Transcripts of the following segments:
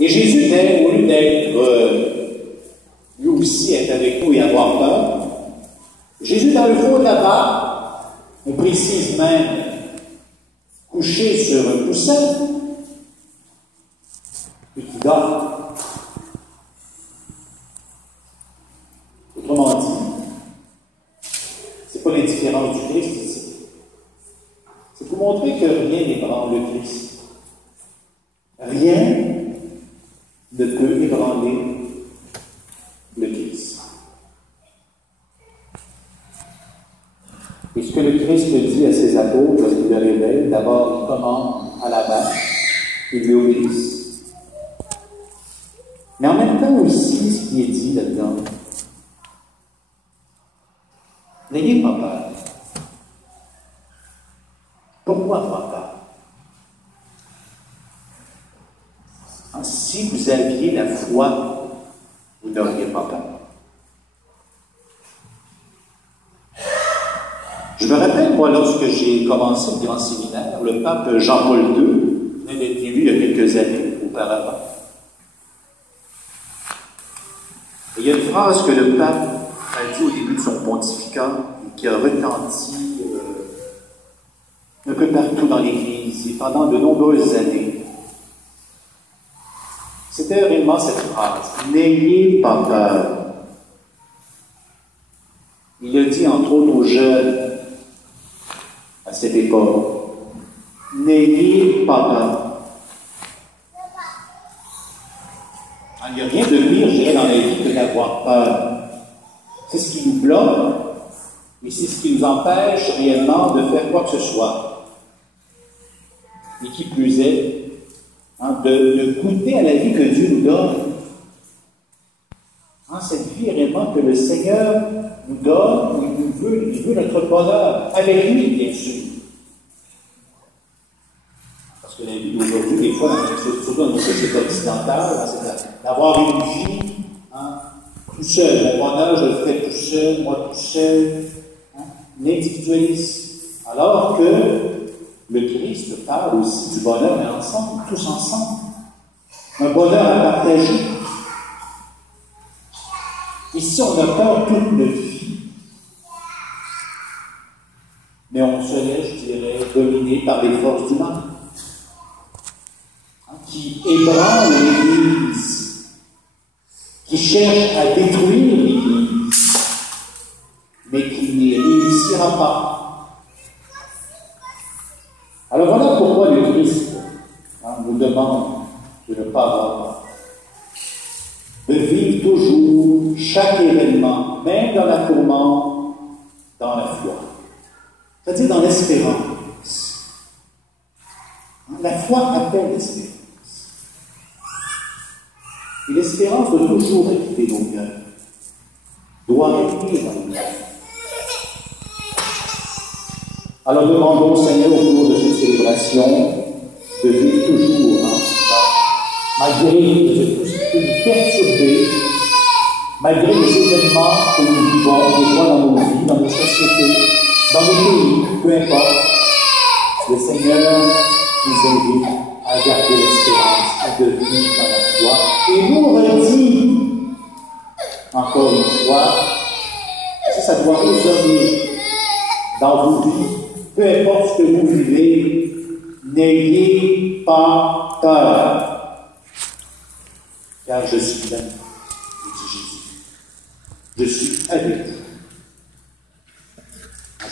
Et Jésus, au lieu d'être, lui aussi, être avec nous et avoir peur, Jésus, dans le fond là-bas, on précise même, couché sur un coussin, et qui dort. Autrement dit, c'est pas l'indifférence du Christ ici. C'est pour montrer que rien n'ébranle le Christ. Rien ne peut ébranler le Christ. Et ce que le Christ dit à ses apôtres lorsqu'il le révèle, d'abord il commande à la marche, il lui obéisse. Mais en même temps aussi, ce qui est dit là-dedans, n'ayez pas peur. Pourquoi pas peur? Si vous aviez la foi, vous n'auriez pas peur. Je me rappelle, moi, lorsque j'ai commencé le grand séminaire, le pape Jean-Paul II venait d'être élu il y a quelques années auparavant. Et il y a une phrase que le pape a dit au début de son pontificat et qui a retenti un peu partout dans l'Église et pendant de nombreuses années. C'était réellement cette phrase. N'ayez pas peur. Il a dit entre autres aux jeunes à cette époque. N'ayez pas peur. Il n'y a rien de pire, je dirais, dans la vie que d'avoir peur. C'est ce qui nous bloque, mais c'est ce qui nous empêche réellement de faire quoi que ce soit. Et qui plus est, de goûter à la vie que Dieu nous donne. Cette vie réellement que le Seigneur nous donne, il veut notre bonheur, avec lui, bien sûr. Parce que la vie d'aujourd'hui, des fois, surtout dans nos sociétés occidentales, c'est d'avoir une vie tout seul. Mon bonheur, je le fais tout seul, moi tout seul. L'individualisme. Alors que le Christ parle aussi du bonheur, mais ensemble, tous ensemble. Un bonheur à partager. Ici, on a peur toute notre vie. Mais on se laisse, je dirais, dominer par les forces du mal. Qui ébranlent l'Église. Qui cherchent à détruire l'Église. Mais qui n'y réussira pas. Alors voilà pourquoi le Christ nous demande de ne pas avoir peur. De vivre toujours chaque événement, même dans la tourmente, dans la foi. C'est-à-dire dans l'espérance. La foi appelle l'espérance. Et l'espérance doit toujours habiter nos cœurs. Doit rester dans nos cœurs. Alors demandons au Seigneur au cours de cette célébration de vivre toujours, malgré tout ce qui peut nous perturber, malgré les événements que nous vivons, des fois dans nos vies, dans nos sociétés, dans nos pays, peu importe, le Seigneur nous invite à garder l'espérance, à devenir dans la foi, et nous redit, encore une fois, ça doit résonner dans vos vies. Peu importe ce que vous vivez, n'ayez pas peur. Car je suis là, dit Jésus. Je suis avec vous.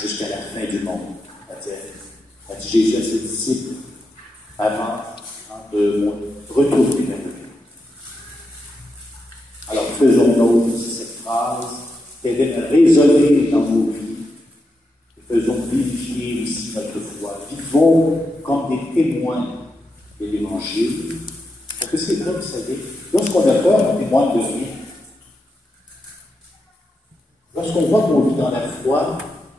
Jusqu'à la fin du monde, a dit Jésus à ses disciples, avant de retourner vers lui. Alors faisons nôtre cette phrase, qu'elle vienne résonner dans nos vies. Faisons vivifier aussi notre foi. Vivons comme des témoins de l'Évangile. Parce que c'est vrai, vous savez, lorsqu'on a peur, on témoigne de rien. Lorsqu'on voit qu'on vit dans la foi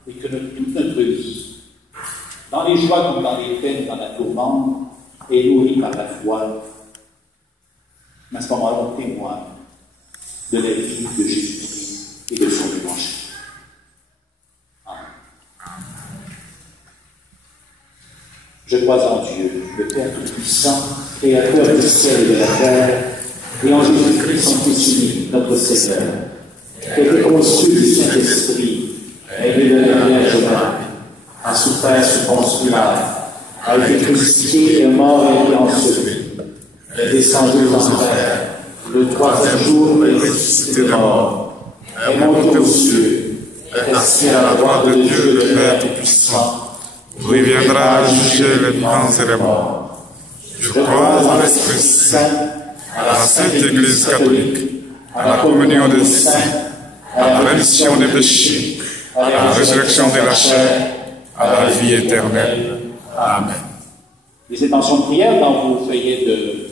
et que toute notre vie, dans les joies comme dans les peines, dans la tourmente, est nourrie par la foi, à ce moment-là, on témoigne de la vie de Jésus-Christ et de son Évangile. Je crois en Dieu, le Père Tout-Puissant, Créateur du ciel et de la terre, et en Jésus-Christ, son Fils unique, notre Seigneur, qui a été conçu du Saint-Esprit, élevé de la Vierge Marie, a souffert sous Ponce Pilate, a été crucifié et mort et été enseveli, est descendu aux enfers, le troisième jour est ressuscité de mort, est monté aux cieux, est assis à la droite de Dieu le Père Tout-Puissant, où il viendra juger les vivants et les morts. Je crois en l'Esprit Saint, à la Sainte Église catholique, à la communion des saints, à la rémission des péchés, à la résurrection de la chair, à la vie éternelle. Amen. Les intentions de prière dans vos feuillets de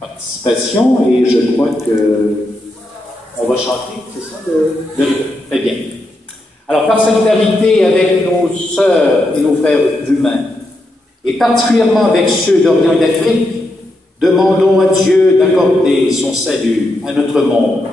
participation, et je crois que on va chanter, c'est ça, très bien. Alors, par solidarité avec nos sœurs et nos frères humains, et particulièrement avec ceux d'Orient et d'Afrique, demandons à Dieu d'accorder son salut à notre monde.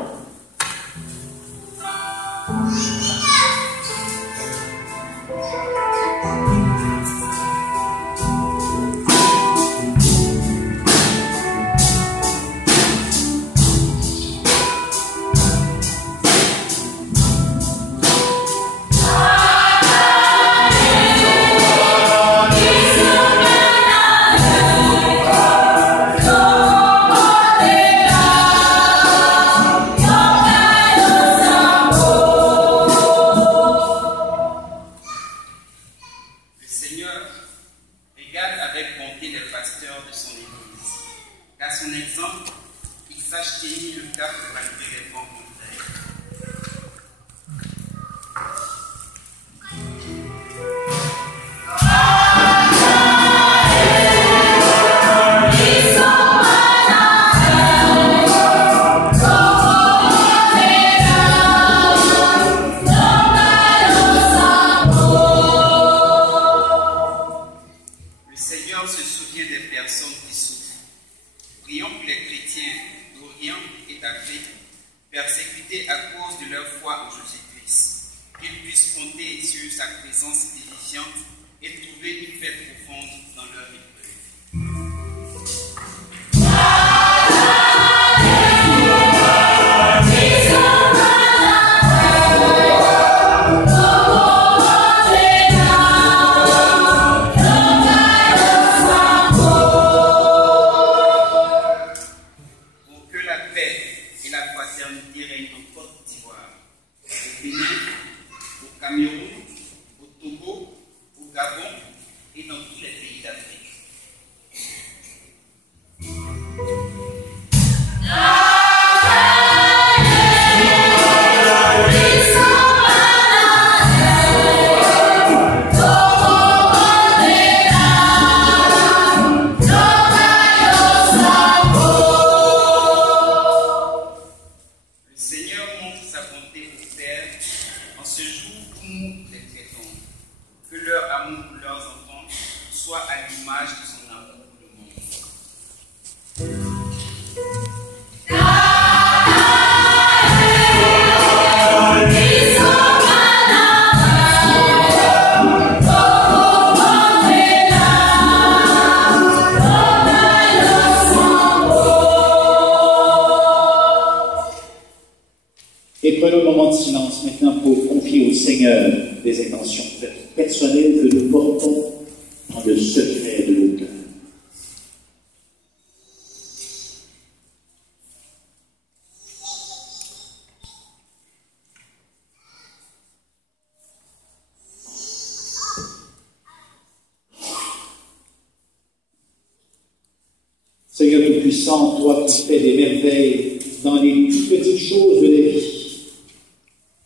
Seigneur Tout-Puissant, toi qui fais des merveilles dans les toutes petites choses de la vie,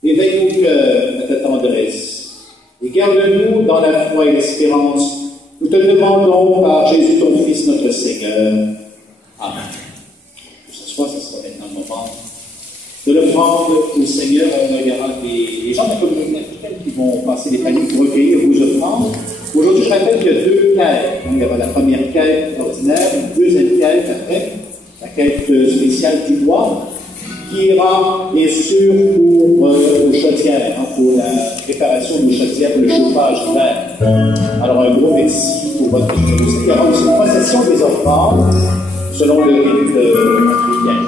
éveille nos cœurs à ta tendresse et garde-nous dans la foi et l'espérance. Nous te demandons par Jésus ton Fils, notre Seigneur. Amen. Ce soir, ce sera maintenant le moment de le prendre au Seigneur. Il y aura des gens de la communauté africaine qui vont passer les paniers pour recueillir vos offrandes. Aujourd'hui, je rappelle qu'il y a deux quêtes. Il y aura la première quête ordinaire, une deuxième quête après, la quête spéciale du bois, qui ira bien sûr pour nos chaudières, pour la préparation de nos chaudières pour le chauffage d'hiver. Alors un gros merci pour votre générosité. Il y aura aussi une procession des offrandes selon le rite chrétien.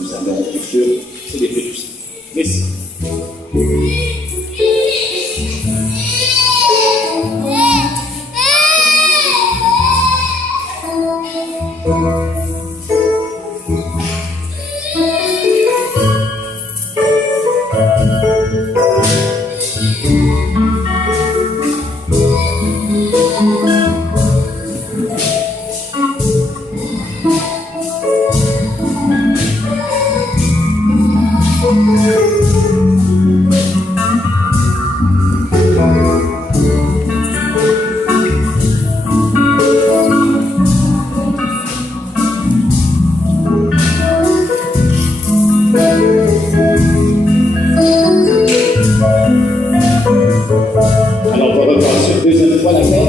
Nous allons bien sûr célébrer tout ça. Merci.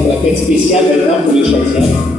La fête spéciale maintenant pour les chrétiens.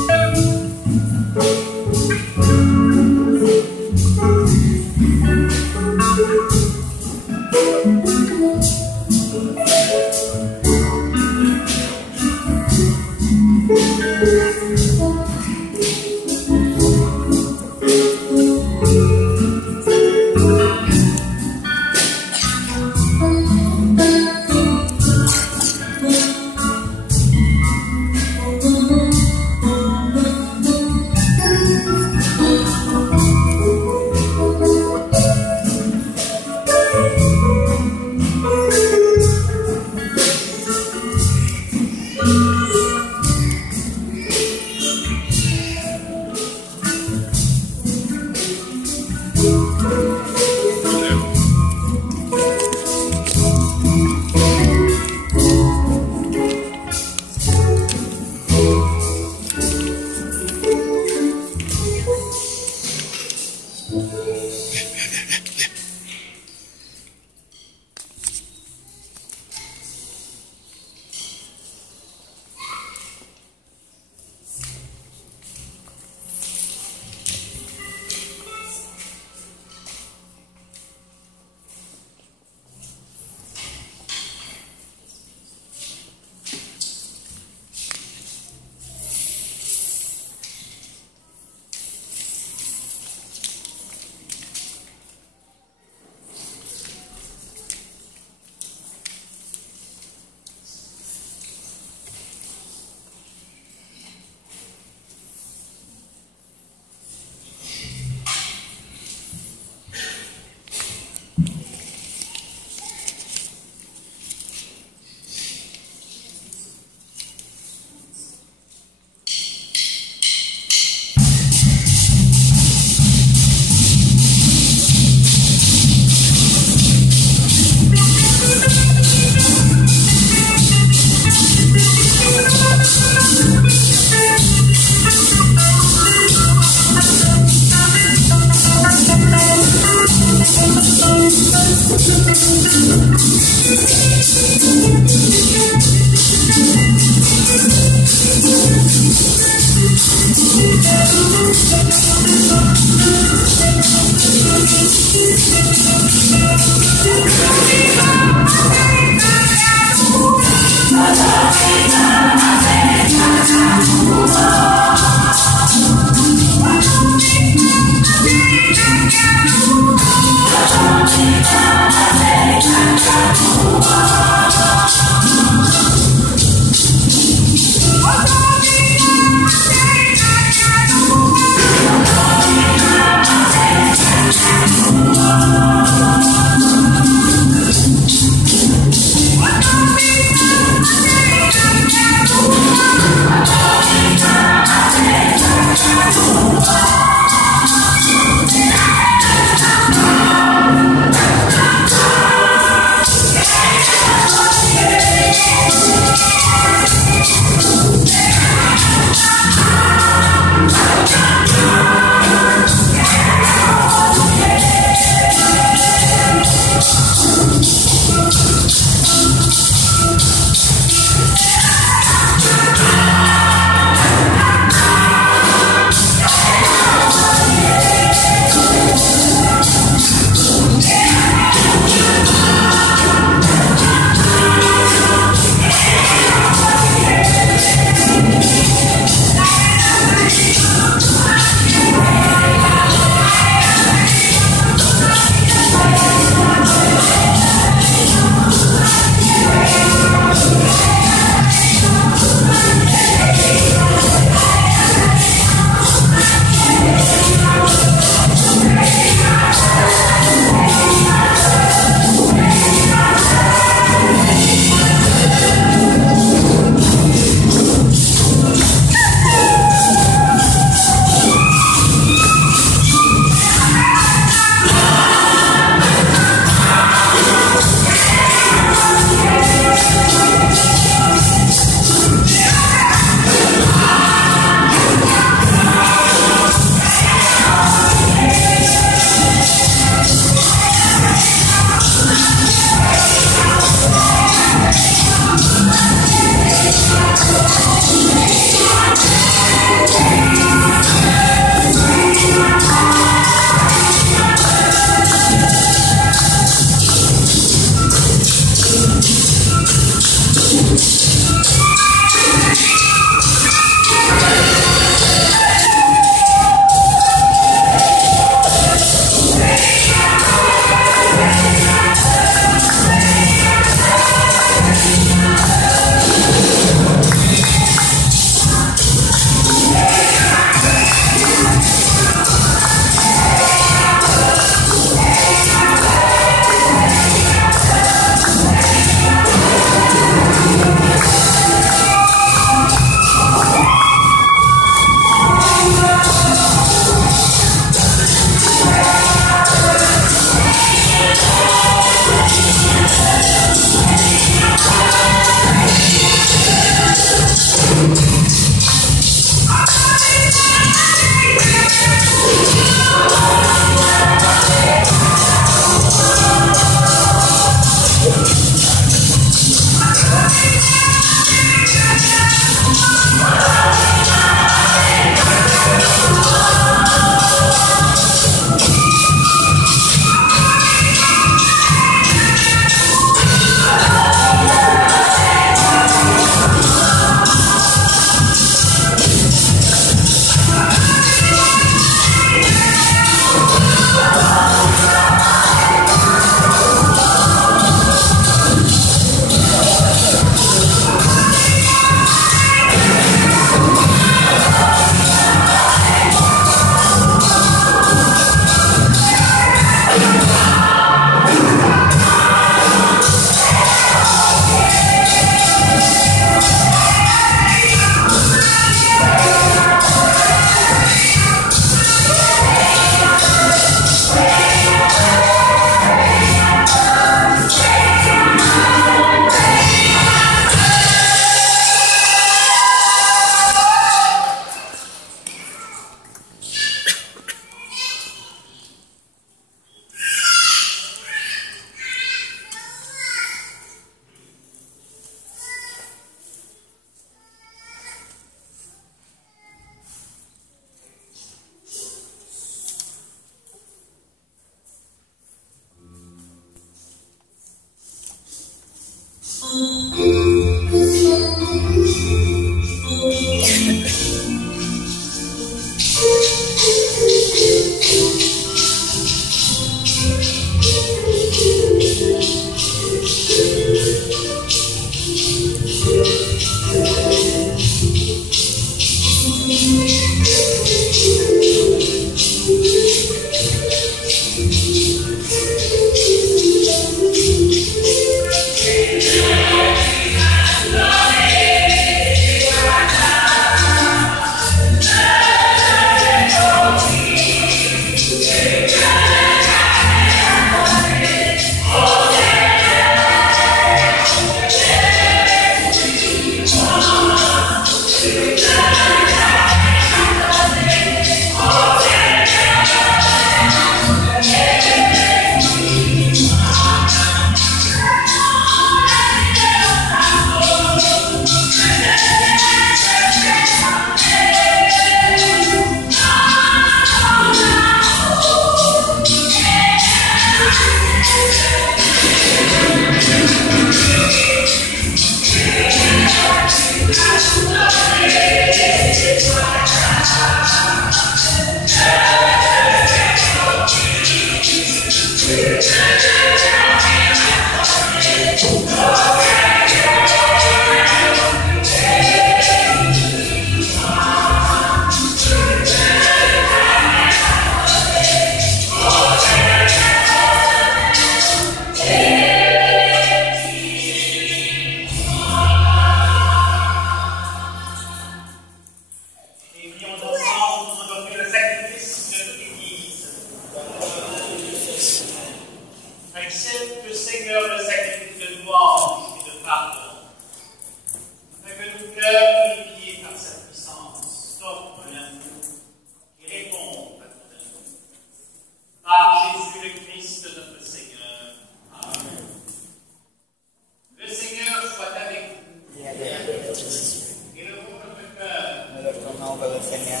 nombre le Seigneur.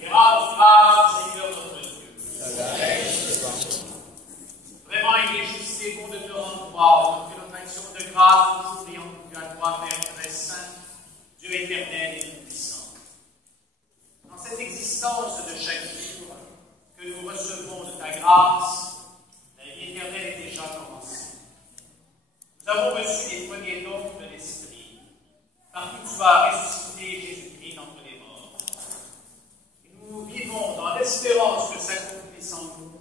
Et grâce, Seigneur notre Dieu. Vraiment, il est juste et bon de te rendre gloire, de notre action de grâce, nous prions Dieu à toi, Père très saint, Dieu éternel et tout-puissant. Dans cette existence de chaque jour que nous recevons de ta grâce, la vie éternelle est déjà commencée. Nous avons reçu les premiers dons de l'Esprit, par qui tu as ressuscité Jésus-Christ d'entre les morts. Et nous vivons dans l'espérance que s'accomplisse en nous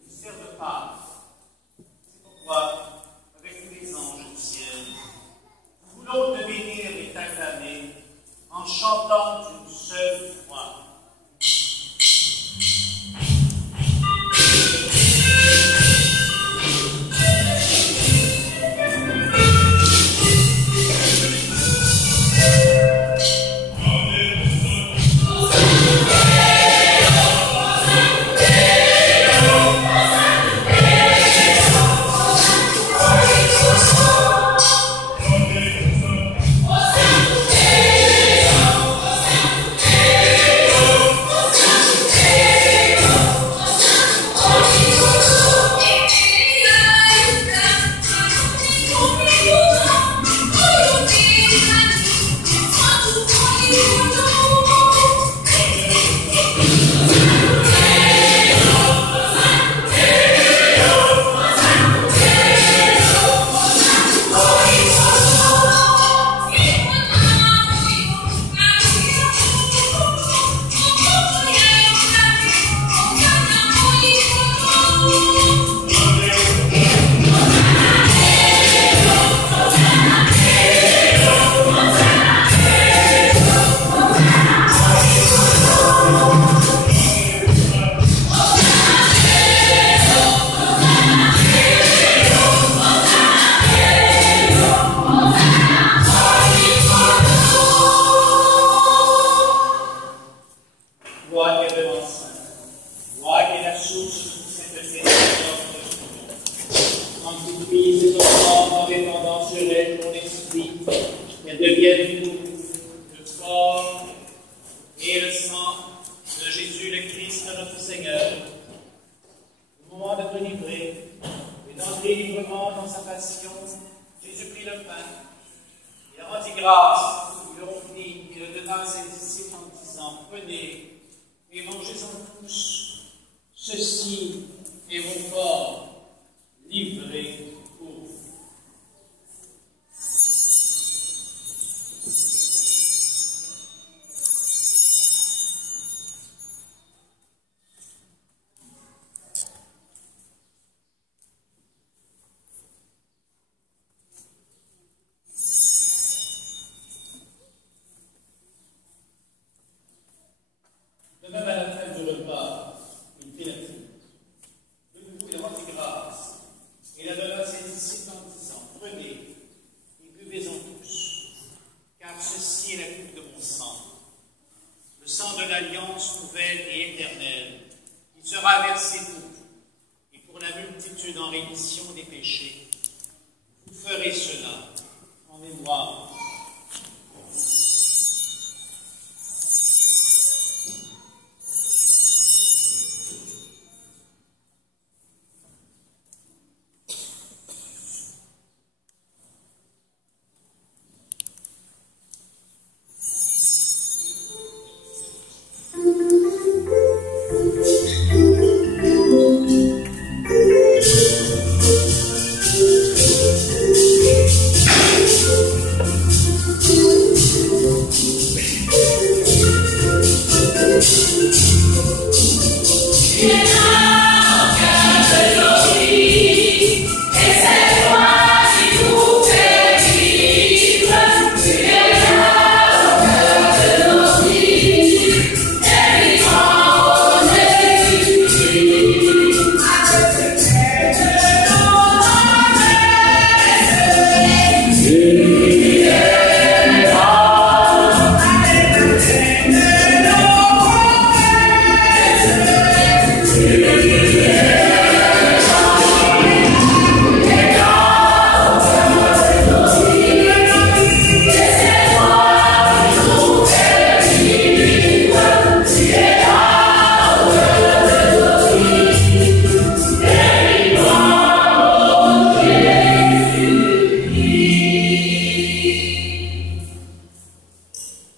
le mystère de Pâques. C'est pourquoi, avec tous les anges du ciel, nous voulons te bénir et t'acclamer en chantant d'une seule voix.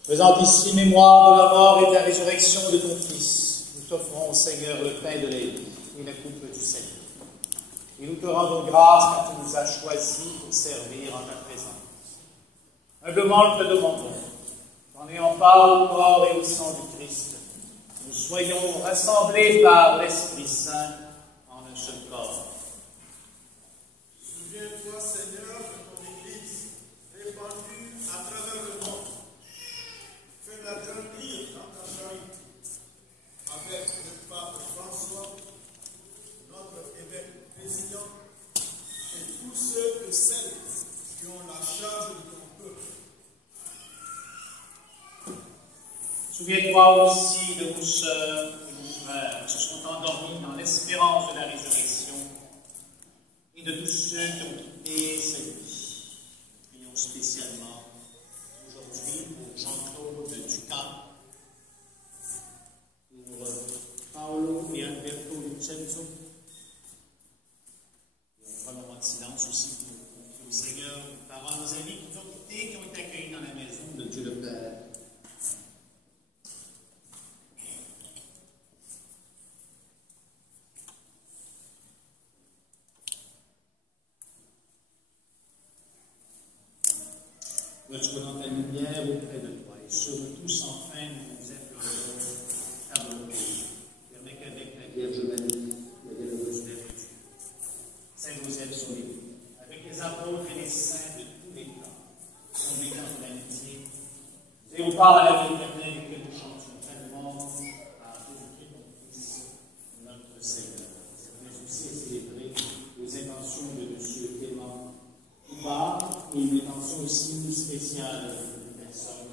Faisant ici mémoire de la mort et de la résurrection de ton Fils, nous t'offrons, Seigneur, le pain de la vie et la coupe du Seigneur. Et nous te rendons grâce car tu nous as choisis pour servir en ta présence. Humblement, nous te demandons, en ayant part au corps et au sang du Christ, nous soyons rassemblés par l'Esprit Saint en un seul corps. Souviens-toi, Seigneur, de ton Église répandue à travers le monde. Fais-la grandir dans ta charité. Avec le pape François, notre évêque président, et tous ceux et celles qui ont la charge de ton peuple. Souviens-toi aussi de nos sœurs et nos frères qui se sont endormis dans l'espérance de la résurrection et de tous ceux qui ont quitté cette vie. Prions spécialement aujourd'hui pour Jean-Claude Ducas, pour Paolo et Alberto Vincenzo. Et on prend un moment de silence aussi pour confier au Seigneur nos parents, nos amis qui nous ont quittés, qui ont été accueillis dans la maison de Dieu le Père. Reçois dans ta lumière auprès de toi, et sur nous tous, enfin, nous nous implorons ta bonté. Permets qu'avec la Vierge Marie, la bienheureuse Mère de Dieu, Saint Joseph, son époux, avec les apôtres et les saints de tous les temps, son vécu de l'amitié, et au part à la vie éternelle et que nous chantions pleinement par Jésus-Christ, ton Fils, notre Seigneur. C'est aussi à célébrer les intentions de M. Clément Houbard et une intention aussi spéciale de personnes